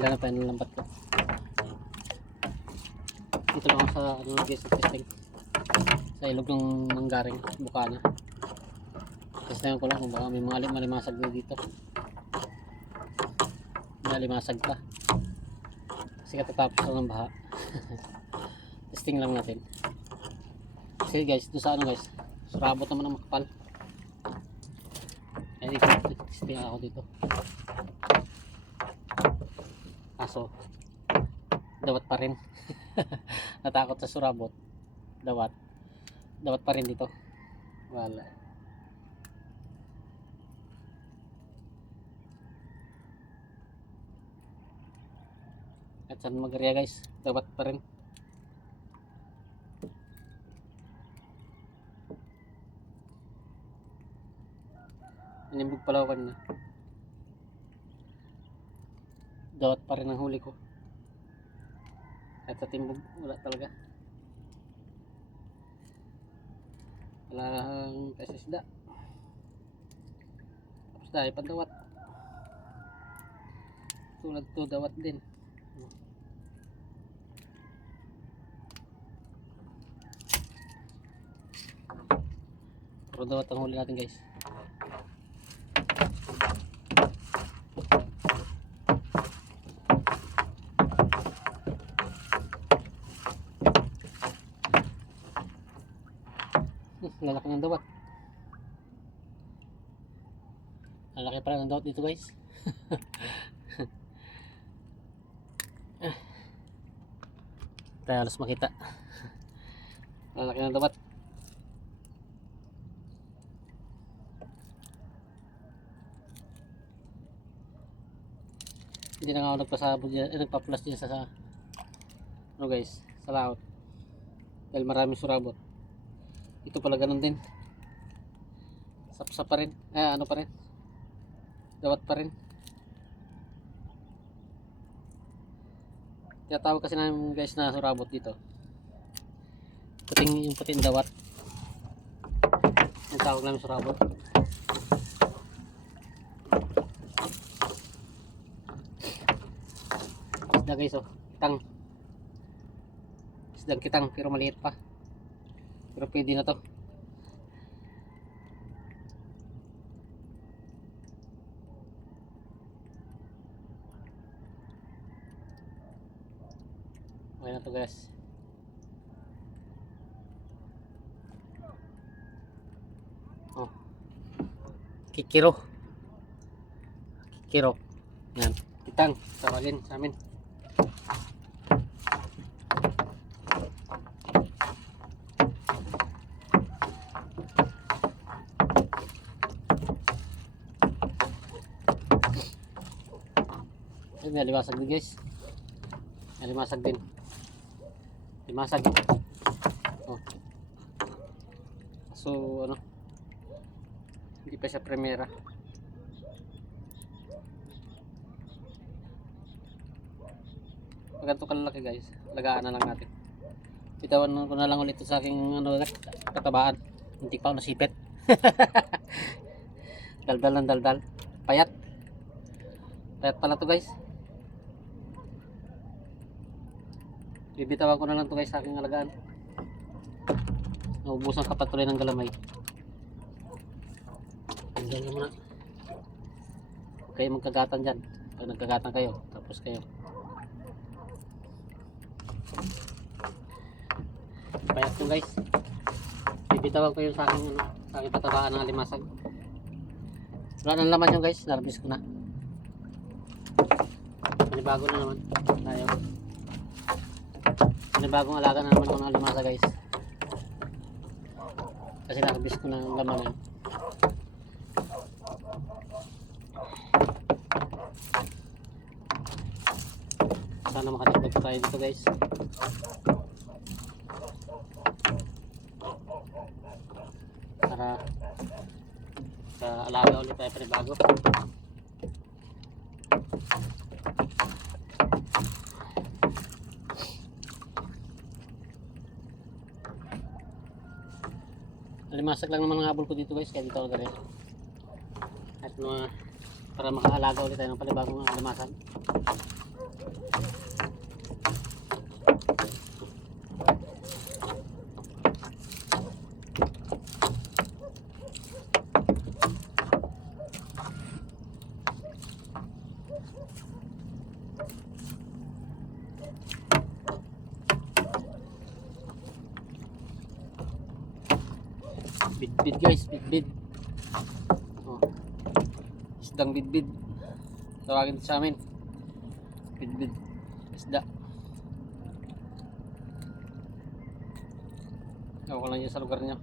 Sila na pa yung lambat ko. Dito lang ako sa ano na guys, sa testing. Sa ilog ng manggaring, Bukana. Testing ko lang kung baka may mga malimasag na dito. Malimasag pa. Kasi katatapos lang ng baha. Testing lang natin. Kasi guys, doon sa ano guys, surabot naman ang makapal. Ay, testing ako dito. Kaso, dawat pa rin. Natakot sa surabot. Dawat pa rin dito. Wala. At saan mag-area guys, dawat pa rin. Inimbog Palawan na. Dawat pa rin ang huli ko. At sa timbog, wala talaga. Walang kasisda. Tapos dahil pandawat. Tulad to, dawat din. Pero dawat ang huli natin guys. Lalaki ng dawat. Lalaki pa rin ng dawat dito guys. Tayo halos makita. Lalaki ng dawat. Hindi na nga ako nagpasabog dyan, nagpa-plus din sa ano guys, sa laot. Dahil maraming surabot. Ito pala ganun din. Sapsap pa rin. Ano pa rin. Dawat pa rin. Tinatawag kasi namin guys na surabot dito. Yung puting dawat. Yung tawag namin surabot. Isda guys oh. Kitang. Isdang kitang pero maliit pa. Pero pwede na to. Okay na to guys. Oh. Kikiro. Kikiro. Yan. Kitang. Tawagin sa amin. May limasag din guys. May limasag din. Limasag. Oh. So ano, hindi pa siya primera. Pag ganito kalalaki guys, lagaan na lang natin. Bitawan ko na lang ulit sa aking ano, katabaan. Hindi pa ako nasipit. Daldal ng daldal. Payat. Payat pala to guys. Bibitawan ko na lang to guys sa aking alagaan. Naubusan ka patuloy ng galamay. Diyan nyo muna. Huwag kayo magkagatan dyan. Pag nagkagatan kayo, tapos kayo. Payat to guys. Bibitawan ko yun sa aking, ano, sa aking patabaan ng alimasag. Wala nang laman yun guys. Narbis ko na. Panibago na naman tayo. Panibagong alaga na naman ako ng alimasa guys. Kasi nakabis ko ng laman yan. Sana makatipag tayo dito guys. Para sa alaga ulit tayo panibago. Alimasag lang naman ang habol ko dito guys, kaya dito ako dali. At para makaalaga ulit tayo ng panibagong alimasag. Bidbid guys, bidbid. Oh, isdang bidbid. Tawagin ito sa amin. Bidbid. Isda. Ewan ko lang yun sa lugar nyo.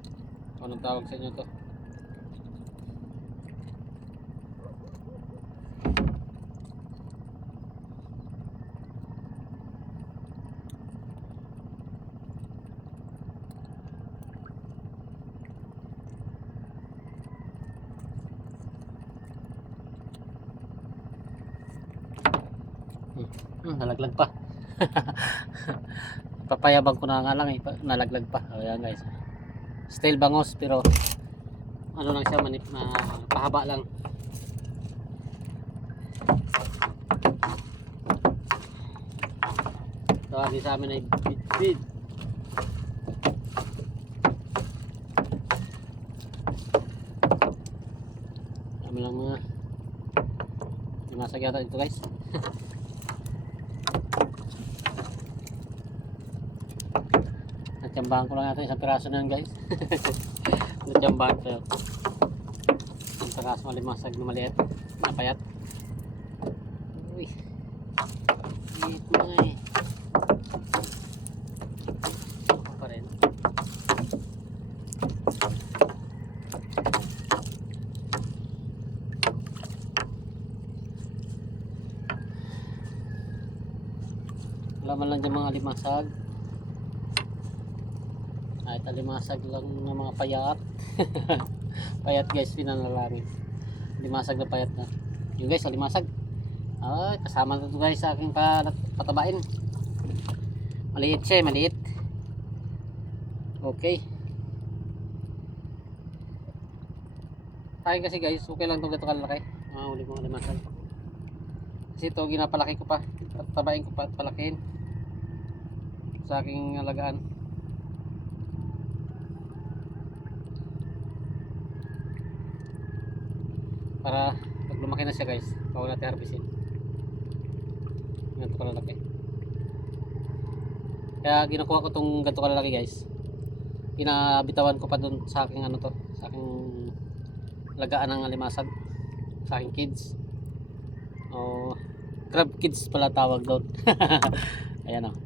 Anong tawag sa inyo to? Nalaglag pa. Papayabang ko na nga lang eh. Nalaglag pa. Ayan guys. Still bangos pero ano lang siya, pahaba lang. Tawagin sa amin ay bidbid. Kami lang mga limasag yata ito guys. Natsambahan ko lang yata isang piraso na yun guys. Natsambahan ko yun. Ang takas malimasag na maliit. Napayat. Uy. Iit mo nga eh. Ako pa rin. Wala man lang dyan mga limasag. Kahit alimasag lang ng mga payat. Payat guys, pinanalangin. Limasag na payat na. Yung guys, alimasag. Ay, kasama na ito guys sa aking patabain. Maliit siya, maliit. Okay. Tayo kasi guys, okay lang itong gato kalaki. Uli mo alimasag. Kasi ito, ginapalaki ko pa. Patabain ko pa, palakihin. Sa aking alagaan. Para pag lumaki na siya guys, bawal natin harvestin. Ganito kalalaki. Kaya ginakuha ko itong ganito kalalaki guys. Pinabitawan ko pa dun sa aking ano to, sa aking lagaan ng alimasag, sa aking kids. O crab kids pala tawag doon. Ayan o.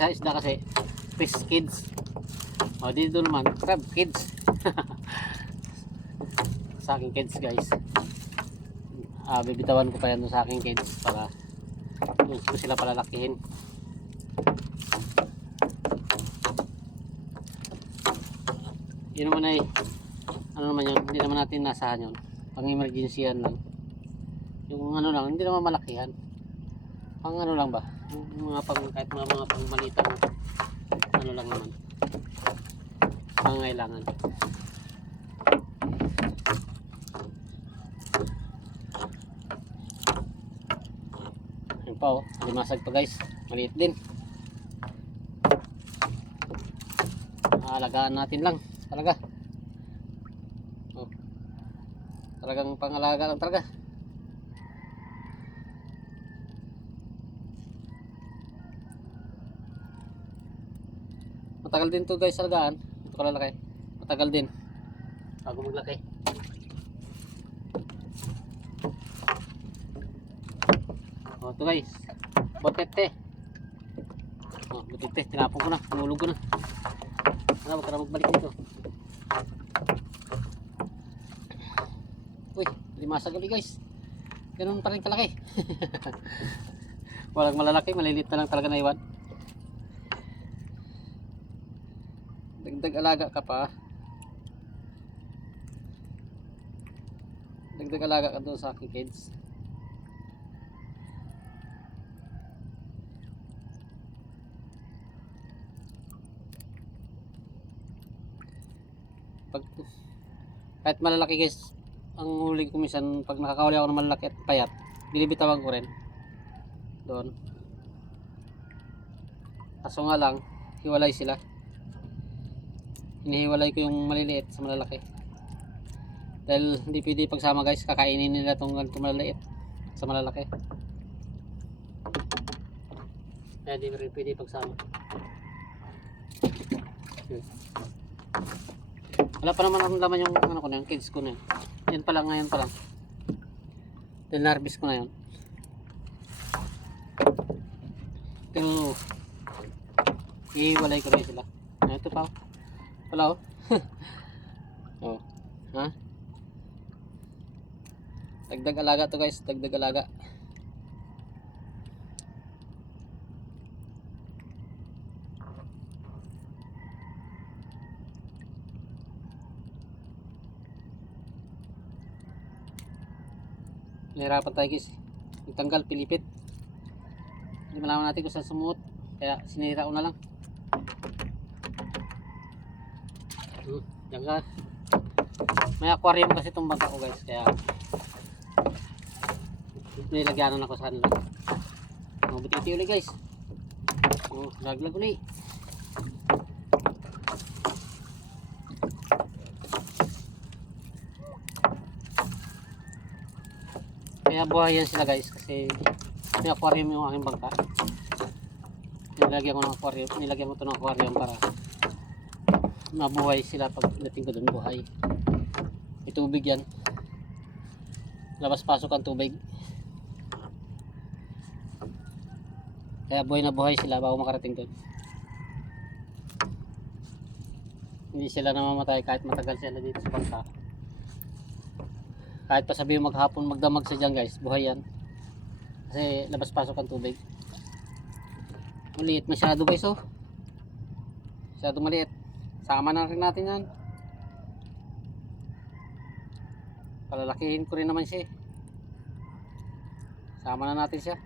Sa isda kasi fish kids. O dito naman crab kids. Sa aking kids guys. Bibitawan ko pa yan sa aking kids para gusto sila palalakihin. Yun naman ay ano naman yun, hindi naman natin nasahan yun, pang emergency yan lang. Yung ano lang, hindi naman malakihan, pang ano lang ba, yung mga pang, kahit mga pang malitang ano lang naman, pangailangan. Yun pa oh, limasag pa guys, maliit din. Alagaan natin lang talaga. Oh, talagang pangalaga lang talaga. Matagal din to guys alagaan. Ito kalalaki. Matagal din bago maglaki. Oh, ito guys. Botete. Oh, botete. Tinapon ko na. Pinulog ko na. Huwag ka na magbalik dito. Uy, limasag gabi guys. Ganun pa rin kalaki. Walang malalaki. Malilit na lang talaga na iwan. Dagdag alaga ka pa. Dagdag alaga ka doon sa aking kids. Pag, kahit malalaki guys, ang huli ko minsan pag nakakahuli ako ng malalaki at payat, binibitawan ko rin doon. Kaso nga lang, hiwalay sila. Hinihiwalay ko yung maliliit sa malalaki. Dahil hindi pwede pagsama guys, kakainin nila itong ganito malaliit sa malalaki. Kaya hindi rin pwede pagsama. Wala pa naman akong laman yung ano ko na, yung cage ko na yun. Yan pa lang, ngayon pa lang. Dahil na-harvest ko na yun. Pero iiwalay ko rin sila. Ito pa. Wala oh. Oh. Ha? Dagdag alaga to guys, dagdag alaga. Nahirapan tayo guys. Tanggal pilipit. Hindi malaman natin kung saan sumuot. Kaya sinira ko na lang. Diyan ka. May aquarium kasi itong bangka ko guys. Kaya nilagyanan ako sa kanila. Buti-buti ulit guys. Laglag ulit. Kaya buhay yan sila guys kasi may aquarium yung aking bangka. Nilagyan ko ng aquarium, nilagyan ko ito ng aquarium para mabuhay sila pag dating ko dun buhay. May tubig yan. Labas pasok ang tubig. Kaya buhay na buhay sila bago makarating dun. Hindi sila namamatay kahit matagal sila dito sa bangka. Kahit pa sabihin maghapon magdamag sa dyan guys, buhay yan. Kasi labas pasok ang tubig. Maliit masyado guys oh. Masyado maliit. Sama na rin natin yan. Palalakihin ko rin naman siya. Sama na natin siya.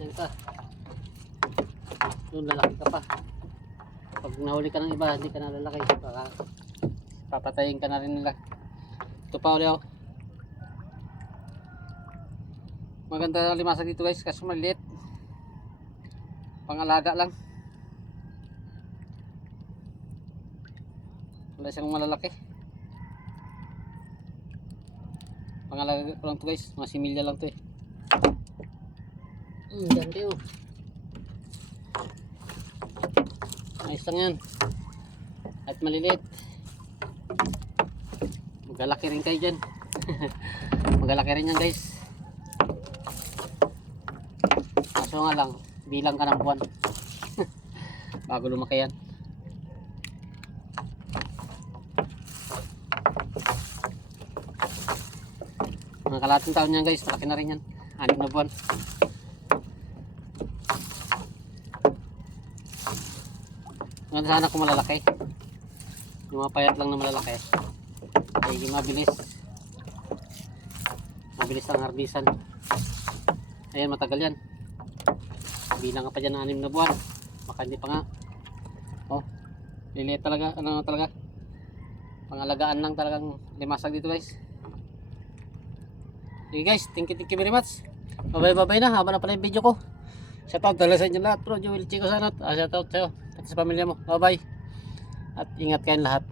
Yan ka. Doon lalaki ka pa. Pag nahuli ka ng iba, hindi ka na lalaki. Baka papatayin ka na rin nila. Ito pa ulit oh. Maganda na limasa dito guys kasi maliit. Pangalaga lang. Wala siyang malalaki. Pangalaga ko lang to guys. Mga similya lang to eh. Ganda oh. Ayos lang yan. At maliliit. Magalaki rin kayo dyan. Magalaki rin yan guys. Kaso nga lang, bilang ka ng buwan. Bago lumaki yan. Mga kalating taon yan guys, malaki na rin yan. 6 na buwan. Ngayon sana kung malalaki. Yung mga payat lang na malalaki. Ay mabilis. Mabilis ang harbisan. Ayan, matagal yan. Bilang ka pa dyan ng 6 na buwan. Baka hindi pa nga. Oh, liliit talaga. Ano talaga? Pangalagaan lang talagang limasag dito guys. Okay guys, thank you very much. Bye na, haba na pala yung video ko. Shoutout talaga sa inyo lahat bro. Joel Chico Sanot. Shoutout sa'yo at sa pamilya mo. Bye bye. At ingat kayong lahat.